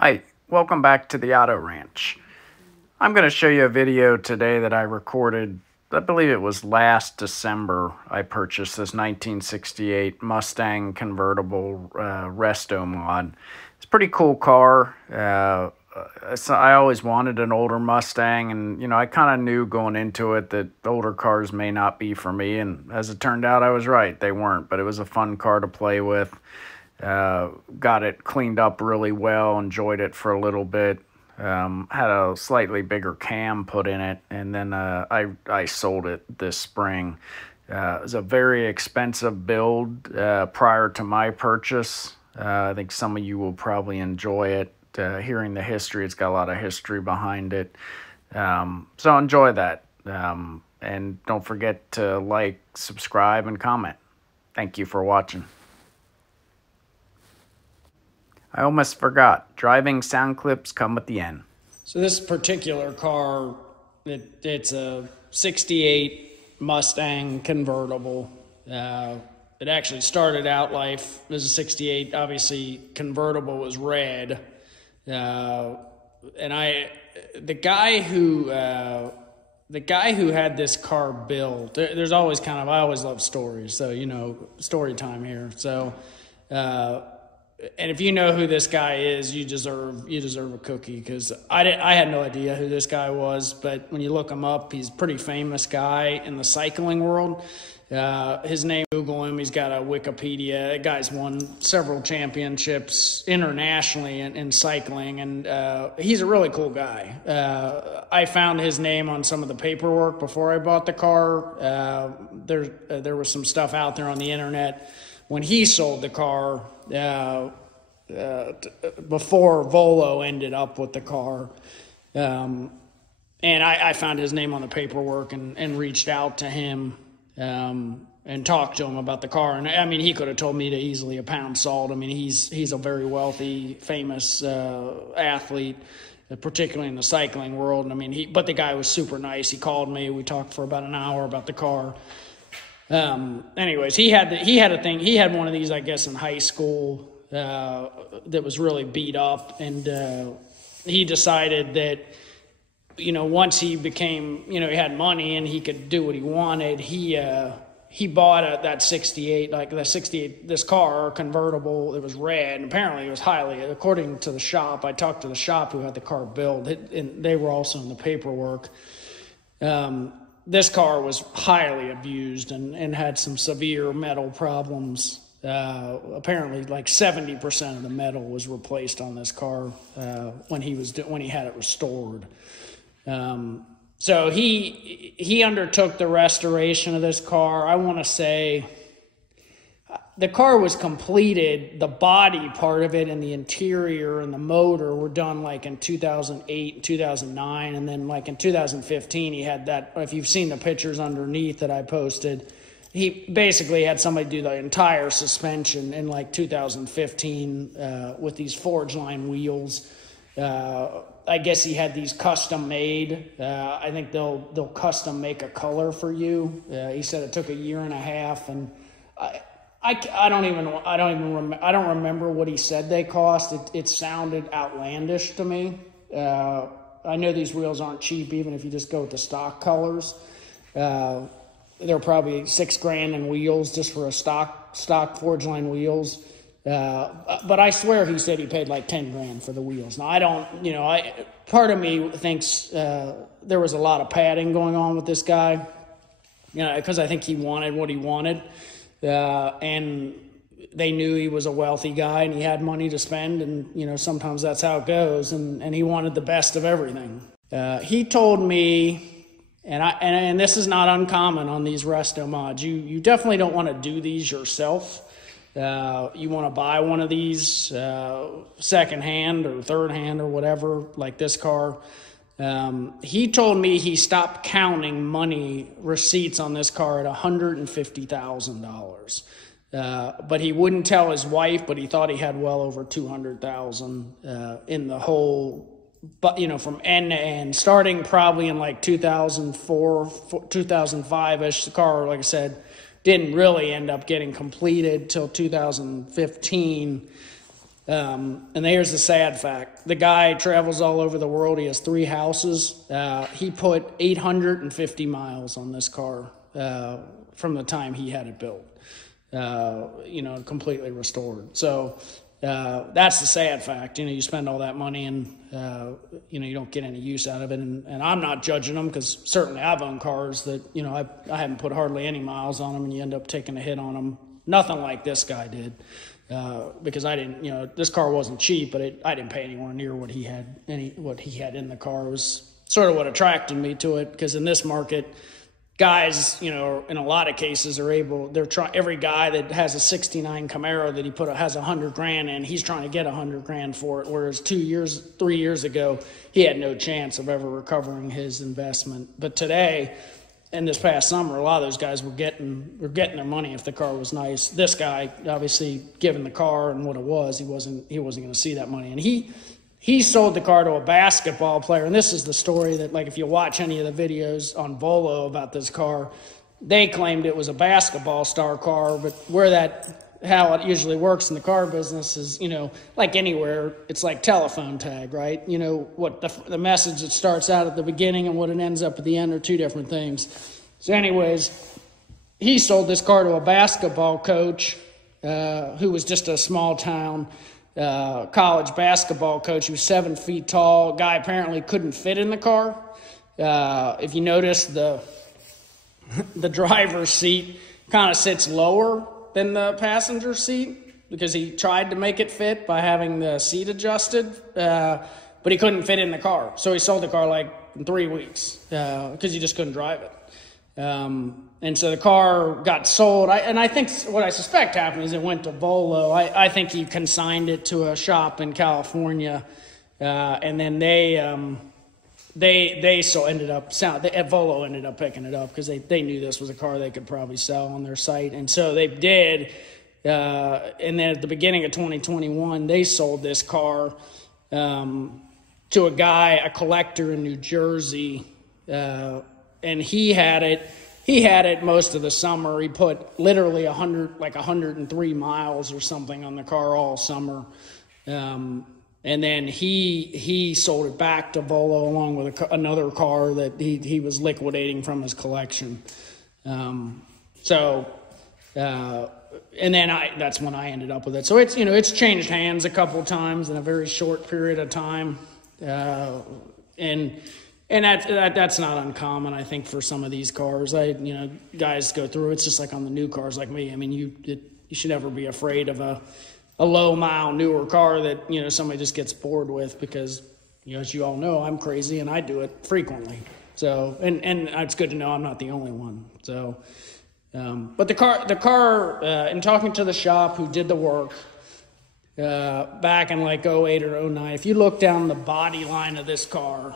Hi, welcome back to the Auto Ranch. I'm going to show you a video today that I recorded, I believe it was last December. I purchased this 1968 Mustang convertible Restomod. It's a pretty cool car. I always wanted an older Mustang, and I kind of knew going into it that older cars may not be for me, and as it turned out, I was right. They weren't, but it was a fun car to play with. Got it cleaned up really well, enjoyed it for a little bit. Had a slightly bigger cam put in it, and then I sold it this spring. It was a very expensive build prior to my purchase. I think some of you will probably enjoy it. Hearing the history, it's got a lot of history behind it. So enjoy that. And don't forget to like, subscribe, and comment. Thank you for watching. I almost forgot. Driving sound clips come at the end. So this particular car, it's a 68 Mustang convertible. It actually started out life as a 68. Obviously, convertible was red. And the guy who had this car built, there's always I always love stories. So, story time here. So, and if you know who this guy is, you deserve a cookie, because I had no idea who this guy was, but when you look him up, he's a pretty famous guy in the cycling world. His name, Google him, he's got a Wikipedia. The guy's won several championships internationally in cycling, and he's a really cool guy. I found his name on some of the paperwork before I bought the car. There was some stuff out there on the internet when he sold the car, before Volo ended up with the car. And I found his name on the paperwork and reached out to him and talked to him about the car. And I mean, he could have told me to easily a pound salt. I mean, he's a very wealthy, famous athlete, particularly in the cycling world. And I mean, but the guy was super nice. He called me. We talked for about an hour about the car. Anyways, he had one of these, I guess, in high school, that was really beat up. And, he decided that, once he became, he had money and he could do what he wanted, he bought that 68, this car, convertible. It was red, and apparently it was according to the shop. I talked to the shop who had the car built, and they were also in the paperwork. This car was highly abused and had some severe metal problems. Apparently, like 70% of the metal was replaced on this car when he had it restored. So he undertook the restoration of this car. I want to say the car was completed. The body part of it and the interior and the motor were done like in 2008 and 2009. And then like in 2015, he had that, if you've seen the pictures underneath that I posted, he basically had somebody do the entire suspension in like 2015 with these forge line wheels. I guess he had these custom made. I think they'll custom make a color for you. He said it took a year and a half, and I don't remember what he said they cost. It sounded outlandish to me. I know these wheels aren't cheap, even if you just go with the stock colors. They're probably $6,000 in wheels just for a stock forge line wheels. But I swear he said he paid like $10,000 for the wheels. Now part of me thinks there was a lot of padding going on with this guy, because I think he wanted what he wanted. And they knew he was a wealthy guy and he had money to spend, and sometimes that's how it goes, and he wanted the best of everything. He told me, and this is not uncommon on these Restomods, you definitely don't want to do these yourself. You want to buy one of these secondhand or third hand or whatever, like this car. He told me he stopped counting money receipts on this car at $150,000. But he wouldn't tell his wife, but he thought he had well over $200,000 in the whole, but from end to end, starting probably in like 2004, 2005-ish. The car, like I said, didn't really end up getting completed till 2015. And here's the sad fact. The guy travels all over the world. He has 3 houses. He put 850 miles on this car from the time he had it built, completely restored. So that's the sad fact. You spend all that money and, you don't get any use out of it. And I'm not judging them, because certainly I've owned cars that, I haven't put hardly any miles on them, and you end up taking a hit on them. Nothing like this guy did. Because I didn't, this car wasn't cheap, but I didn't pay anywhere near what he had in the car. It was sort of what attracted me to it, because in this market, guys, in a lot of cases every guy that has a 69 Camaro that he has $100,000 in, he's trying to get $100,000 for it. Whereas 3 years ago, he had no chance of ever recovering his investment. But today, and this past summer, a lot of those guys were getting their money if the car was nice. This guy, obviously, given the car and what it was, he wasn't going to see that money. And he sold the car to a basketball player. And this is the story that, if you watch any of the videos on Volo about this car, they claimed it was a basketball star car. But how it usually works in the car business is, like anywhere, it's like telephone tag, right? What the message that starts out at the beginning and what it ends up at the end are 2 different things. So anyways, he sold this car to a basketball coach who was just a small town college basketball coach. He was 7 feet tall. Guy apparently couldn't fit in the car. If you notice, the driver's seat kind of sits lower than the passenger seat, because he tried to make it fit by having the seat adjusted, but he couldn't fit in the car. So he sold the car in 3 weeks because he just couldn't drive it. And so the car got sold. I think what I suspect happened is it went to Volo. I think he consigned it to a shop in California, and then Volo ended up picking it up because they knew this was a car they could probably sell on their site. And so they did. And then at the beginning of 2021, they sold this car to a guy, a collector in New Jersey. And he had it most of the summer. He put literally 103 miles or something on the car all summer. And then he sold it back to Volo along with another car that he was liquidating from his collection. And then that's when I ended up with it. So it's changed hands a couple times in a very short period of time. And that's not uncommon, I think, for some of these cars. Guys go through. It's just like on the new cars like me. I mean, you should never be afraid of a low-mile, newer car that, somebody just gets bored with, because, as you all know, I'm crazy and I do it frequently. So, and it's good to know I'm not the only one. So, but the car, in talking to the shop who did the work, back in 08 or 09, if you look down the body line of this car,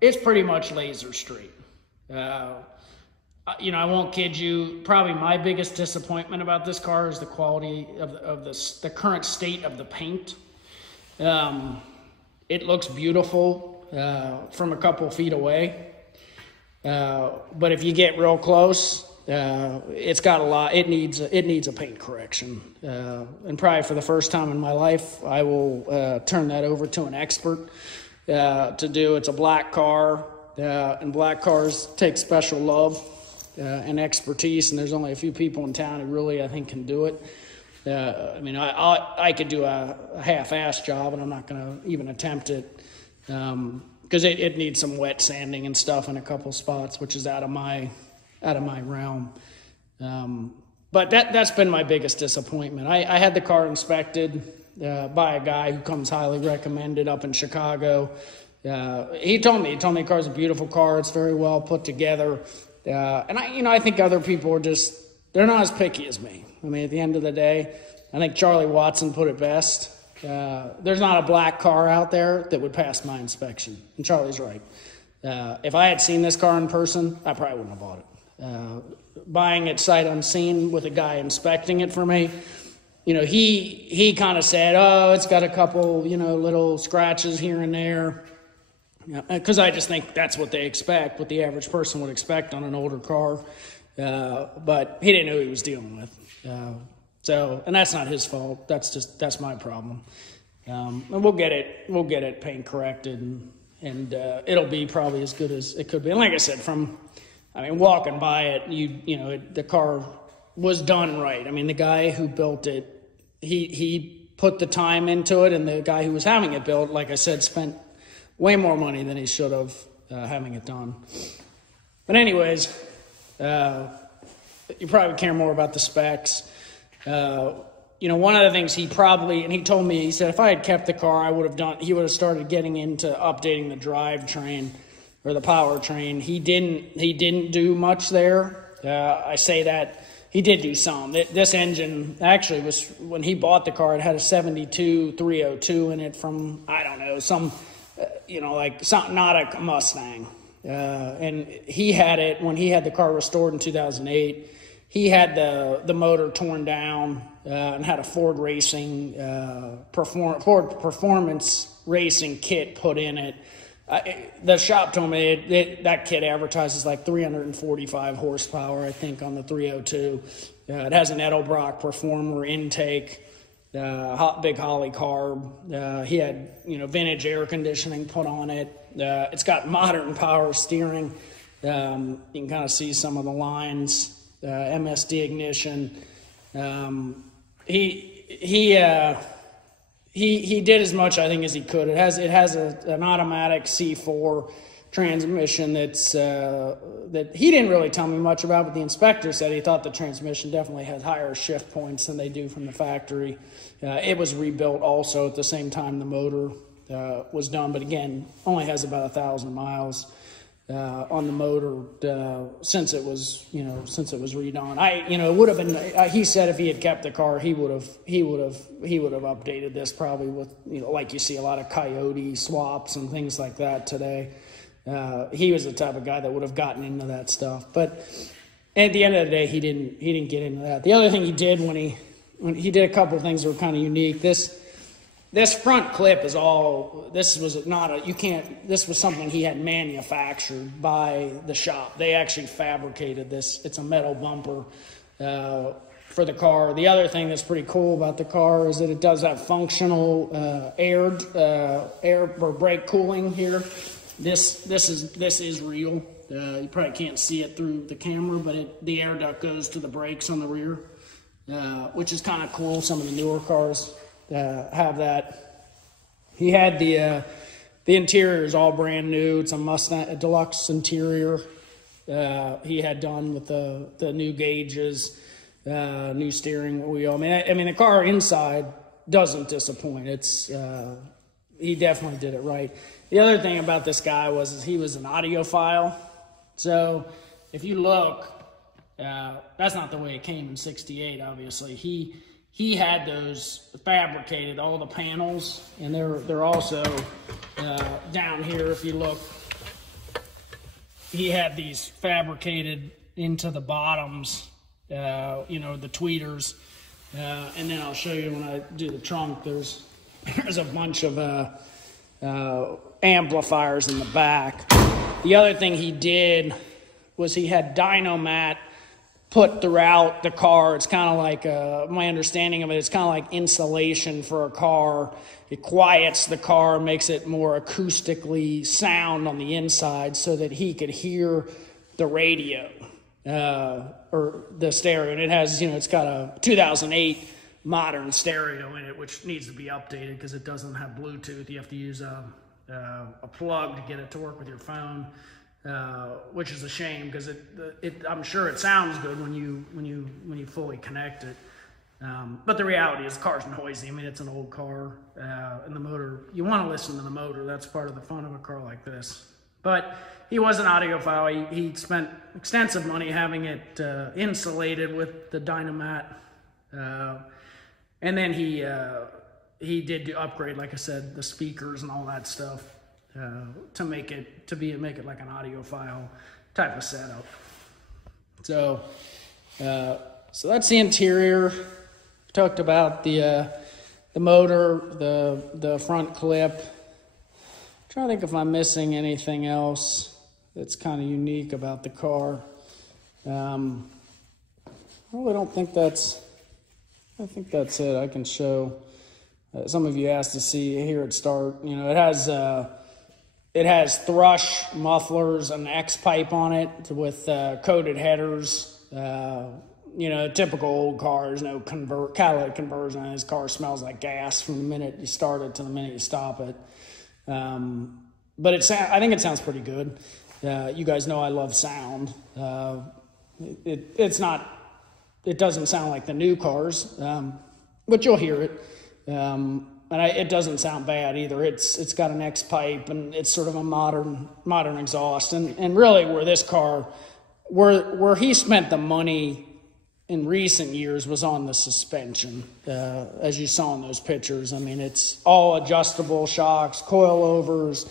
it's pretty much laser straight. I won't kid you. Probably my biggest disappointment about this car is the quality of the current state of the paint. It looks beautiful from a couple feet away, but if you get real close, it's got a lot. It needs a paint correction, and probably for the first time in my life, I will turn that over to an expert to do. It's a black car, and black cars take special love and expertise, and there's only a few people in town who really, I think, can do it. I could do a half-assed job, and I'm not going to even attempt it, because it needs some wet sanding and stuff in a couple spots, which is out of my realm. But that's been my biggest disappointment. I had the car inspected by a guy who comes highly recommended up in Chicago. He told me the car's a beautiful car. It's very well put together. And I think other people are they're not as picky as me. I mean, at the end of the day, I think Charlie Watson put it best. There's not a black car out there that would pass my inspection. And Charlie's right. If I had seen this car in person, I probably wouldn't have bought it. Buying it sight unseen with a guy inspecting it for me, he kind of said, oh, it's got a couple, little scratches here and there. Because I just think that's what they expect, what the average person would expect on an older car. But he didn't know who he was dealing with. So, and that's not his fault. That's my problem. And we'll get it paint corrected, and it'll be probably as good as it could be. And like I said, walking by it, the car was done right. I mean, the guy who built it, he put the time into it, and the guy who was having it built, like I said, spent way more money than he should have having it done. But anyways, you probably care more about the specs. One of the things he told me, he said, if I had kept the car, he would have started getting into updating the drivetrain or the powertrain. He didn't do much there. I say that he did do some. This engine actually was, when he bought the car, it had a 72 302 in it from, I don't know, not a Mustang. And he had it when he had the car restored in 2008. He had the motor torn down and had a Ford Performance Racing kit put in it. The shop told me that kit advertises like 345 horsepower, I think, on the 302. It has an Edelbrock Performer intake, big Holly carb. He had vintage air conditioning put on it. It's got modern power steering. You can kind of see some of the lines. MSD ignition. He did as much, I think, as he could. It has an automatic C4 transmission that he didn't really tell me much about, but the inspector said he thought the transmission definitely has higher shift points than they do from the factory. It was rebuilt also at the same time the motor was done, but again, only has about 1,000 miles on the motor since it was redone. It would have been. He said if he had kept the car, he would have updated this probably with like you see a lot of Coyote swaps and things like that today. He was the type of guy that would have gotten into that stuff, but at the end of the day, he didn't get into that. The other thing he did when he did a couple of things that were kind of unique. This front clip this was something he had manufactured by the shop. They actually fabricated this. It's a metal bumper for the car. The other thing that's pretty cool about the car is that it does have functional air or brake cooling here. This is real. You probably can't see it through the camera, but the air duct goes to the brakes on the rear, which is kind of cool. Some of the newer cars have that. He had the interior is all brand new. It's a Mustang, a deluxe interior. He had done with the new gauges, new steering wheel. I mean, the car inside doesn't disappoint. He definitely did it right. The other thing about this guy was he was an audiophile. So if you look, that's not the way it came in '68. Obviously, he had those fabricated, all the panels, and they're also down here. If you look, he had these fabricated into the bottoms, the tweeters, and then I'll show you when I do the trunk. There's a bunch of amplifiers in the back. The other thing he did was he had Dynomat put throughout the car. It's kind of like, my understanding of it, it's kind of like insulation for a car. It quiets the car, makes it more acoustically sound on the inside so that he could hear the radio or the stereo. And it has, it's got a 2008 modern stereo in it, which needs to be updated because it doesn't have Bluetooth. You have to use a plug to get it to work with your phone. Which is a shame because I'm sure it sounds good when you fully connect it, but the reality is the car's noisy. I mean, it's an old car, and the motor. You want to listen to the motor. That's part of the fun of a car like this. But he was an audiophile. He spent extensive money having it insulated with the Dynomat, and then he did upgrade, like I said, the speakers and all that stuff. To make it like an audiophile type of setup. So that's the interior. Talked about the motor, the front clip. I'm trying to think if I'm missing anything else that's kind of unique about the car. I really don't think that's I think that's it. I can show. Some of you asked to see here at start. You know, it has thrush mufflers and X pipe on it with coated headers. You know, typical old cars, no catalytic conversion. This car smells like gas from the minute you start it to the minute you stop it. But I think it sounds pretty good. You guys know I love sound. It doesn't sound like the new cars, but you'll hear it. And it doesn't sound bad either. It's got an X pipe, and it's sort of a modern exhaust. And really, where he spent the money in recent years was on the suspension, as you saw in those pictures. I mean, it's all adjustable shocks, coilovers,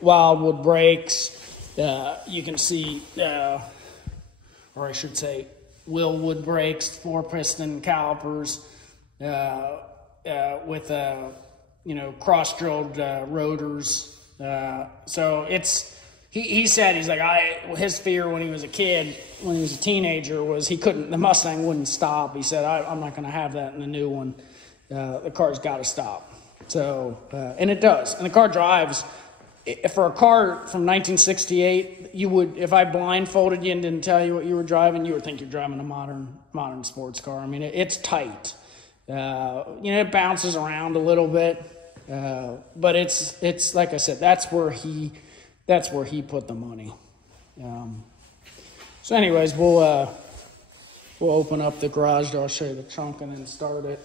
wildwood brakes. You can see, or I should say, Willwood brakes, 4-piston calipers, with cross-drilled rotors. So he said, he's like, his fear when he was a kid, when he was a teenager, was the Mustang wouldn't stop. He said, I'm not going to have that in the new one. The car's got to stop. So, and it does. And the car drives. For a car from 1968, if I blindfolded you and didn't tell you what you were driving, you would think you're driving a modern sports car. I mean, it's tight. It bounces around a little bit, but it's like I said, that's where he put the money. So anyways, we'll open up the garage door. I'll show you the trunk and then start it.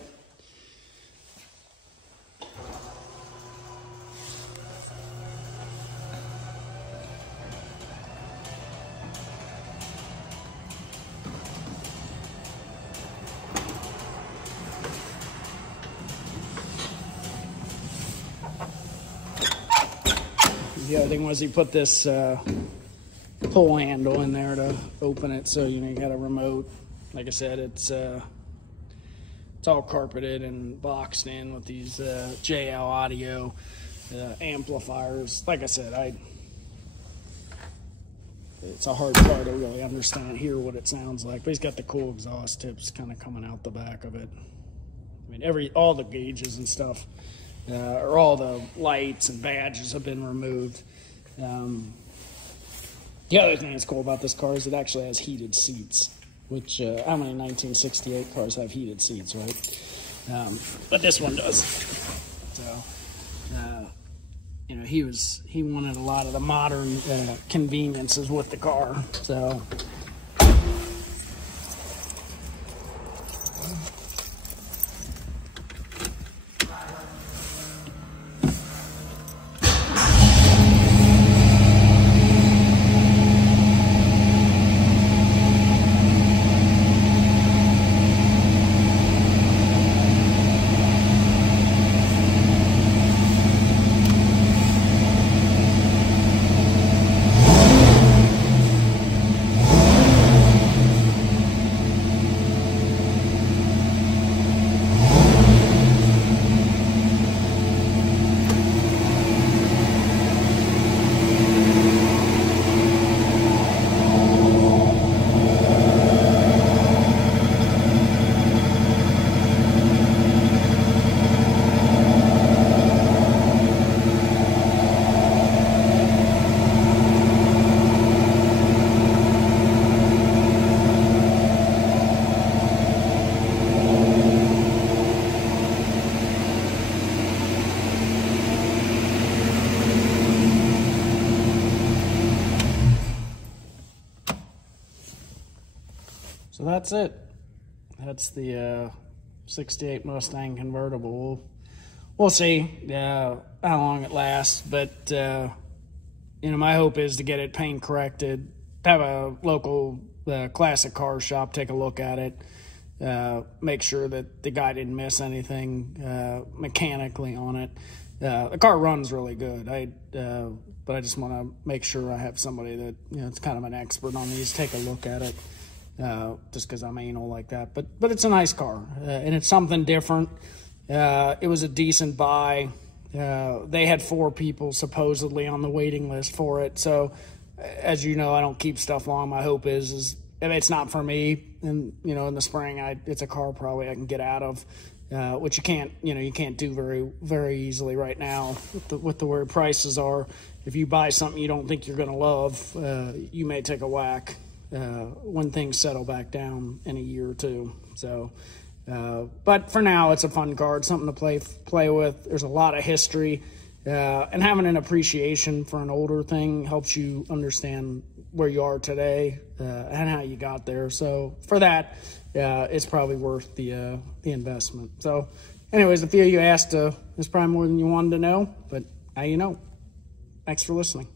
The other thing was he put this pull handle in there to open it, so you got a remote. Like I said, it's all carpeted and boxed in with these JL audio amplifiers. Like I said, it's a hard car to really understand, hear what it sounds like, but he's got the cool exhaust tips kind of coming out the back of it. I mean, all the gauges and stuff, or all the lights and badges have been removed. The other thing that's cool about this car is it actually has heated seats, which how many 1968 cars have heated seats, right? But this one does. So, he wanted a lot of the modern conveniences with the car. So. So that's it. That's the 68 Mustang convertible. We'll see how long it lasts, but my hope is to get it paint corrected, have a local classic car shop take a look at it, make sure that the guy didn't miss anything mechanically on it. The car runs really good, but I just want to make sure I have somebody that it's kind of an expert on these take a look at it. Just because I'm anal like that, but it's a nice car, and it's something different. It was a decent buy. They had 4 people supposedly on the waiting list for it. So, as you know, I don't keep stuff long. My hope is if it's not for me, and in the spring, it's a car probably I can get out of, which you can't do very, very easily right now with the way prices are. If you buy something you don't think you're going to love, you may take a whack when things settle back down in a year or two. So, but for now, it's a fun car. It's something to play with. There's a lot of history, and having an appreciation for an older thing helps you understand where you are today and how you got there. So for that, it's probably worth the investment. So, anyways, the few you asked is probably more than you wanted to know, but now you know. Thanks for listening.